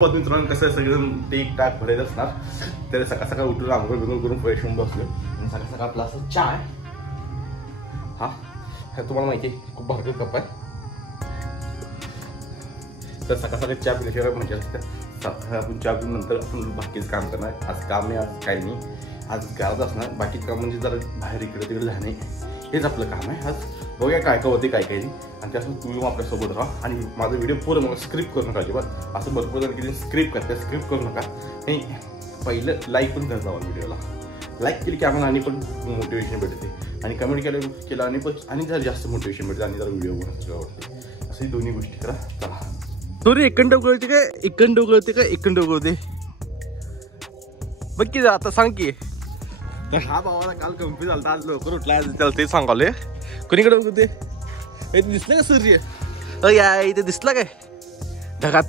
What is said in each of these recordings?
मित्रांनो कसं सगळं टेक टाक भरायचं असणार तर सकाळ सकाळ उठून आंघोळ बिंघोळ करून फ्रेश होऊन बसलो आणि सकाळ सकाळ आपला असं चहा आहे हा तुम्हाला माहिती आहे खूप भरपूर कप आहे तर सकाळ सकाळ चहा पिण्याशिवाय म्हणजे असतं आपण चहा पिऊन नंतर आपण बाकीचं काम करणार आज काम नाही आज काही नाही आज घरात असणार बाकीचं काम म्हणजे जरा बाहेर इकडे तिकडे जाणे हेच आपलं काम आहे आज बघूया काय काय होते काय काय नाही आणि त्यासून तुम्ही आपल्यासोबत राहा आणि माझा व्हिडिओ पूर्ण मला स्क्रिप्ट करू नका अजिबात असं भरपूर जण किती स्क्रिप्ट करते स्क्रिप्ट करू नका आणि पहिलं लाईक पण करत जावा व्हिडिओला लाईक केली की आम्हाला आणि पण मोटिवेशन भेटते आणि कमेंट केलं आणि पण आणि जरा जास्त मोटिवेशन भेटते आणि जरा व्हिडिओ बनवण्यासाठी आवडते अशी दोन्ही गोष्टी करा चला तरी एकंड उगळते काय एकंड उगळते काय एकंड उगळते बघ की आता सांग की हा भावाला काल कंपनी झाला आज लवकर उठला त्याला ते सांगाले कोणीकडे उगवते दिसलं का सूर्य या इथे दिसला काय ढगात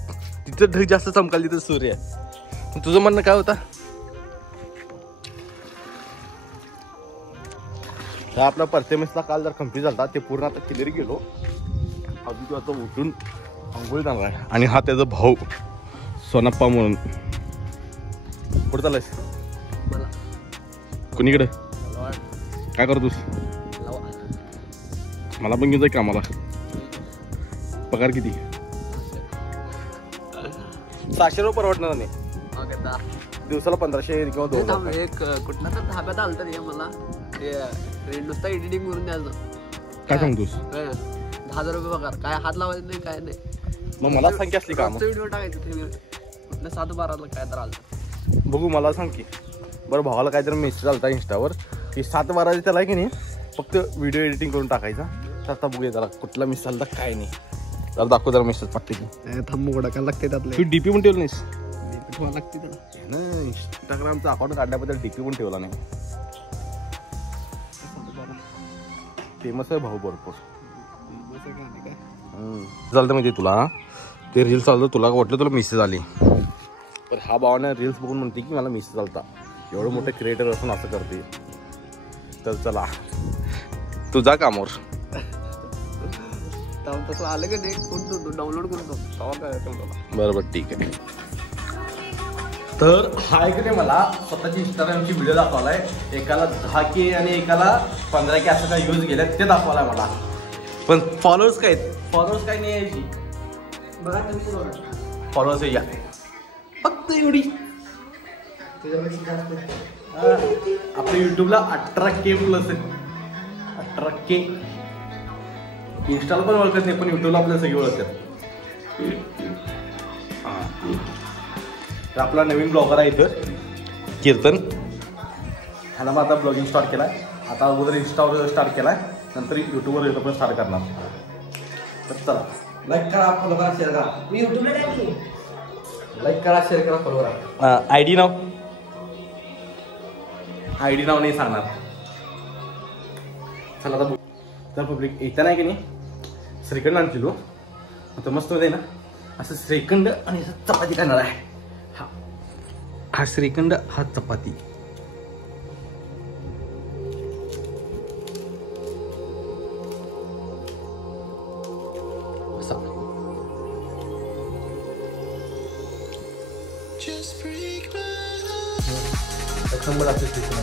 तिथं ढग जास्त चमकाल तिथं सूर्य तुझं म्हणणं काय होता आपला परतेमेसला काल जर कंप्लीट झाला ते पूर्ण आता किलेरी गेलो अजून तू आता उठून अंघोळ जाणार आहे आणि हा त्याचा भाऊ सोनाप्पा म्हणून कुठं चालायस कुणीकडे काय करतोस मला पण घेऊन जाय कामाला पगार किती 600 रुपये परवडणार नाही दिवसाला 1500 किंवा 2000 एक कुठला तर धाब्यात आलता रे मला ते नुसतं एडिटिंग करून द्यायचं काय सांगतोस 10,000 रुपये पगार काय हात लावायचं नाही काय नाही मग मला सांग की असली काम व्हिडिओ टाकायचं ते 7-12 काय तर आलं बघू मला सांग की बरं भावाला काहीतरी मेसेज आलता इंस्टावर की 7-12 त्याला आहे की नाही फक्त व्हिडिओ एडिटिंग करून टाकायचा तर आता बघूया त्याला कुठला मेसेज आला काय नाही त्याला दाखव जरा मेसेज पाठते की थांबू गोडा काय लागते त्यातलं तू डीपी पण ठेवलं नाहीस डीपी ठेवा लागते त्याला ना इंस्टाग्रामचं अकाउंट काढल्याबद्दल डीपी पण ठेवला नाही फेमस आहे भाऊ भरपूर चालतं माहिती तुला ते रील्स चालतं तुला वाटलं तुला मेसेज आली पण हा भावाने रील्स बघून म्हणते की मला मेसेज आलता एवढं मोठं क्रिएटर असून असं करते तर चला तू जा कामावर तसं आलं का नाही डाउनलोड करतो बरोबर ठीक आहे तर हा इकडे मला स्वतःची इंस्टाग्रामची व्हिडिओ दाखवलाय एकाला 10K आणि एकाला 15K असं काय यूज गेले ते दाखवलाय मला पण फॉलोअर्स काय फॉलोअर्स काय नाही यायची बघा फॉलोअर्स या फक्त एवढी आपल्या युट्यूबला 18K प्लस आहे 18K इंस्टाला पण ओळखत नाही पण युट्यूबला आपल्याला सगळी ओळखतात तर आपला नवीन ब्लॉगर आहे इथं कीर्तन ह्याला मग आता ब्लॉगिंग स्टार्ट केलाय आता अगोदर इंस्टावर स्टार्ट केलाय नंतर युट्यूबवर येतो पण स्टार्ट करणार तर चला लाईक करा फॉलो करा शेअर करा मी युट्यूबला टाकली लाईक करा शेअर करा फॉलो करा आयडी नाव नाही सांगणार चला आता तर पब्लिक येतं नाही की नाही श्रीखंड आणलो आता मस्त मध्ये ना असं श्रीखंड आणि असं चपाती करणार आहे हा श्रीखंड हा चपाती नंबर असते श्रीखंड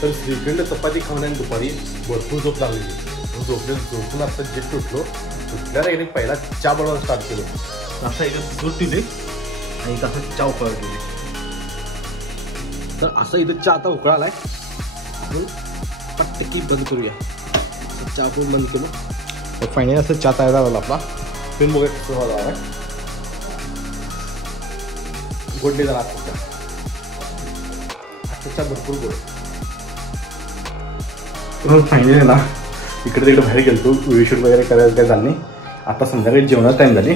तर श्रीखंड चपाती खाऊन दुपारी भरपूर झोप लागलेली झोपून आता जे उठलो उठल्याला एकदा पहिला चहा बनवायला स्टार्ट केलं असं एकदा दूध पिले आणि एक असं चहा उकळा केली तर असं इथं चहा आता उकळा आलाय आपण पटकी बंद करूया चहा पण बंद केलं तर फायनली असं चहा तयार झाला आपला फिल्म बघायला कसं झाला आहे गोडले जरा आजच्या भरपूर गोड तर फायनली ना इकडे तिकडे बाहेर गेलो व्हिडिओ शूट वगैरे करायला काय झालं नाही आता संध्याकाळी जेवणाचा टाईम झाली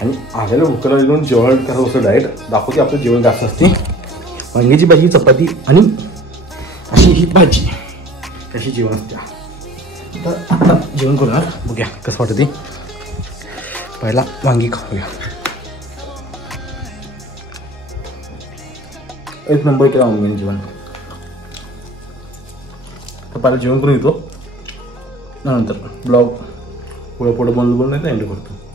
आणि आलेलं कुकरला येऊन जेवण करत असं डायरेक्ट दाखवते आपलं जेवण जास्त असते वांग्याची भाजी चपाती आणि अशी ही भाजी अशी जेवण असते तर आता जेवण करूया बघूया कसं वाटतं ते पहिला वांगी खाऊया एक नंबर केला वांग्याने जेवण तर पहिला जेवण करून येतो नंतर ब्लॉग पुढं पुढं बंद नाही एंड करतो.